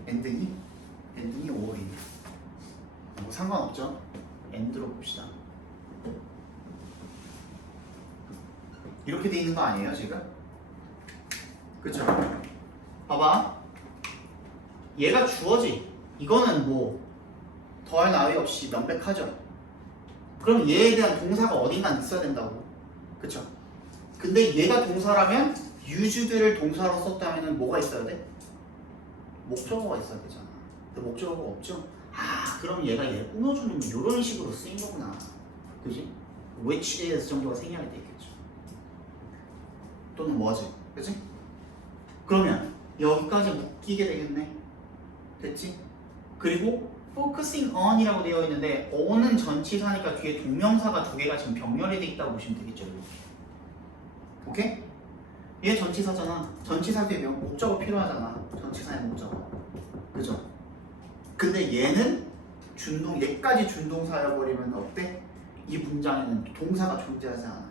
엔딩이 5월이네. 뭐 상관없죠. 엔드로 봅시다. 이렇게 돼 있는 거 아니에요 지금? 그쵸? 봐봐. 얘가 주어지. 이거는 뭐 더할 나위 없이 명백하죠. 그럼 얘에 대한 동사가 어딘가 있어야 된다고. 그쵸? 근데 얘가 동사라면 used를 동사로 썼다면 뭐가 있어야 돼? 목적어가 있어야 되잖아. 근데 목적어가 없죠? 아, 그럼 얘가 얘를 꾸며주는 이런 식으로 쓰인 거구나. 그지? which is 정도가 생략이 되겠죠. 또는 뭐지? 그치? 그러면 여기까지 묶이게 되겠네. 됐지? 그리고 focusing on이라고 되어 있는데 on은 전치사니까 뒤에 동명사가 두 개가 지금 병렬이 돼 있다고 보시면 되겠죠. 이렇게. 오케이? 얘 전치사잖아. 전치사 뒤에 목적어 필요하잖아. 전치사의 목적어. 그죠? 근데 얘는 얘까지 준동사여버리면 어때? 이 문장에는 동사가 존재하지 않아요.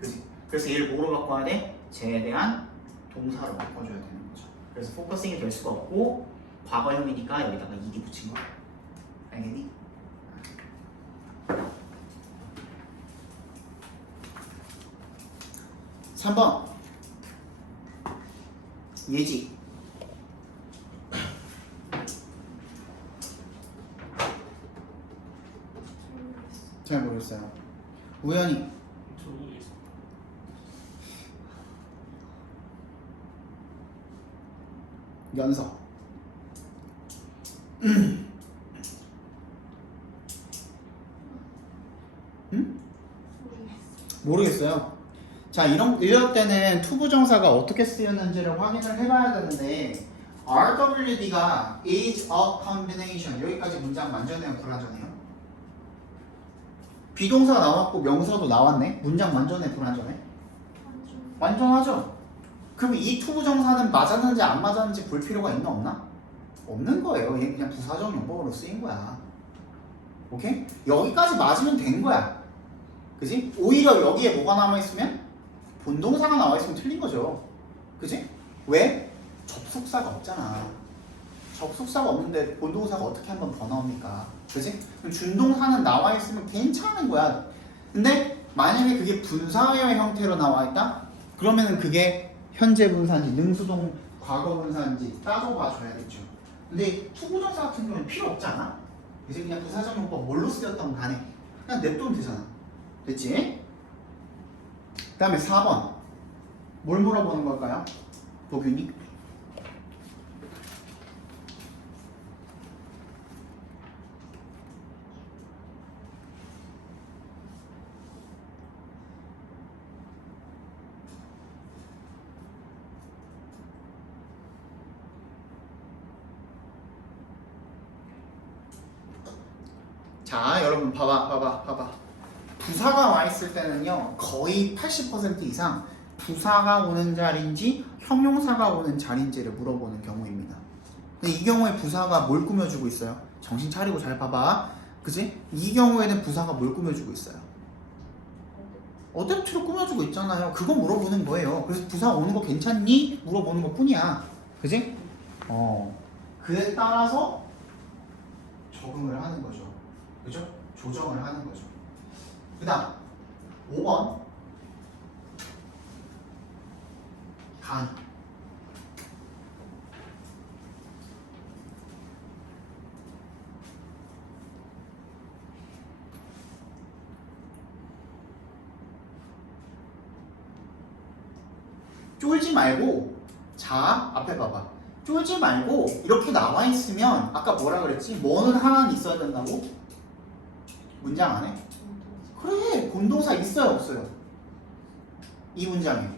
그지? 그래서 얘를 뭐로 바꿔야 돼? 쟤에 대한 동사로 바꿔줘야 되는 거죠. 그래서 포커싱이 될 수가 없고 과거형이니까 여기다가 이디 붙인 거야. 알겠니? 3번 예지. 잘 모르겠어요. 우연히 연서. 모르겠어요. 자, 이럴 때는 투부정사가 어떻게 쓰였는지를 확인을 해봐야 되는데 RWD가 is a combination 여기까지 문장 만져내요 불완전해요? 비동사 나왔고 명사도 나왔네. 문장 완전해 불완전해? 완전하죠? 그럼 이 투부정사는 맞았는지 안 맞았는지 볼 필요가 있나 없나? 없는 거예요. 얘 그냥 부사적 용법으로 쓰인 거야. 오케이? 여기까지 맞으면 된 거야. 그지? 오히려 여기에 뭐가 남아있으면? 본동사가 나와있으면 틀린 거죠. 그지? 왜? 접속사가 없잖아. 접속사가 없는데 본동사가 어떻게 한번 더 나옵니까? 그지? 그럼 준동사는 나와있으면 괜찮은 거야. 근데 만약에 그게 분사의 형태로 나와있다? 그러면은 그게 현재 분사인지 능수동 과거 분사인지 따져봐 줘야겠죠. 근데 투부정사 같은 경우는 필요 없지 않아? 이제 그냥 부사적 용법 뭘로 쓰였던 간에 그냥 냅두면 되잖아. 됐지? 그 다음에 4번 뭘 물어보는 걸까요? 도균이? 자, 여러분 봐봐. 부사가 와 있을 때는요, 거의 80% 이상 부사가 오는 자리인지 형용사가 오는 자리인지를 물어보는 경우입니다. 근데 이 경우에 부사가 뭘 꾸며주고 있어요? 정신 차리고 잘 봐봐. 그지? 이 경우에는 부사가 뭘 꾸며주고 있어요? 어댑트로 꾸며주고 있잖아요. 그거 물어보는 거예요. 그래서 부사 오는 거 괜찮니? 물어보는 것 뿐이야. 그지? 그에 따라서 적응을 하는 거죠. 그죠? 조정을 하는 거죠. 그 다음 5번 간. 쫄지 말고, 자 앞에 봐봐. 쫄지 말고 이렇게 나와 있으면 아까 뭐라 그랬지? 뭐는 하나는 있어야 된다고? 문장 안에? 그래, 본동사 있어요 없어요? 이 문장에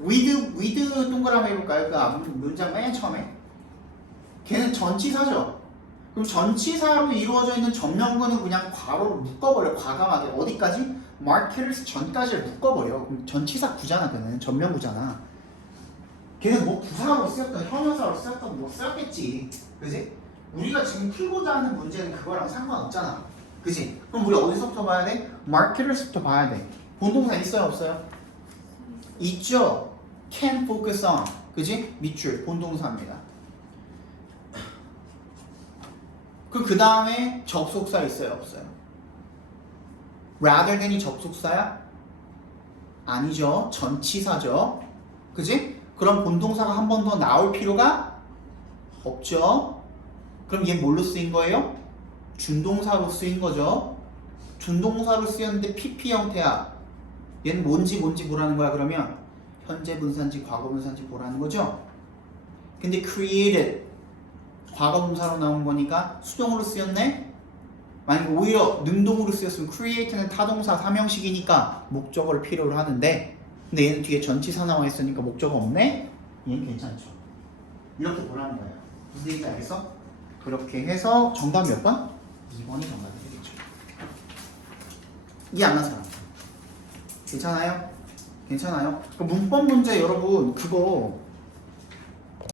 with 동그라미 해볼까요? 그 앞 문장 맨 처음에 걔는 전치사죠. 그럼 전치사로 이루어져 있는 전명구는 그냥 괄호로 묶어버려. 과감하게 어디까지? marketers 전까지를 묶어버려. 그럼 전치사 구잖아. 걔는 전명구잖아. 걔는 뭐 부사로 쓰였던 형용사로 쓰였던 뭐 쓰였겠지. 그지? 우리가 지금 풀고자 하는 문제는 그거랑 상관없잖아. 그지? 그럼 우리 어디서부터 봐야 돼? marketers부터 봐야 돼. 본동사 있어요 없어요? 있죠. can focus on. 그지? 밑줄 본동사입니다. 그 다음에 접속사 있어요 없어요? rather than이 접속사야? 아니죠. 전치사죠. 그지? 그럼 본동사가 한 번 더 나올 필요가 없죠. 그럼 얘 뭘로 쓰인 거예요? 준동사로 쓰인 거죠. 준동사로 쓰였는데 PP 형태야. 얘는 뭔지 보라는 거야. 그러면 현재 분사인지 과거 분사인지 보라는 거죠. 근데 created 과거 분사로 나온 거니까 수동으로 쓰였네. 만약 오히려 능동으로 쓰였으면 create는 타동사 삼형식이니까 목적어를 필요로 하는데, 근데 얘는 뒤에 전치사 나와 있으니까 목적어 없네. 얘는 괜찮죠. 이렇게 보라는 거예요. 무슨 얘기인지 알겠어? 그렇게 해서 정답 몇 번? 2번이 정답이 되겠죠. 이해 안 난 사람? 괜찮아요? 괜찮아요? 그 문법 문제 여러분 그거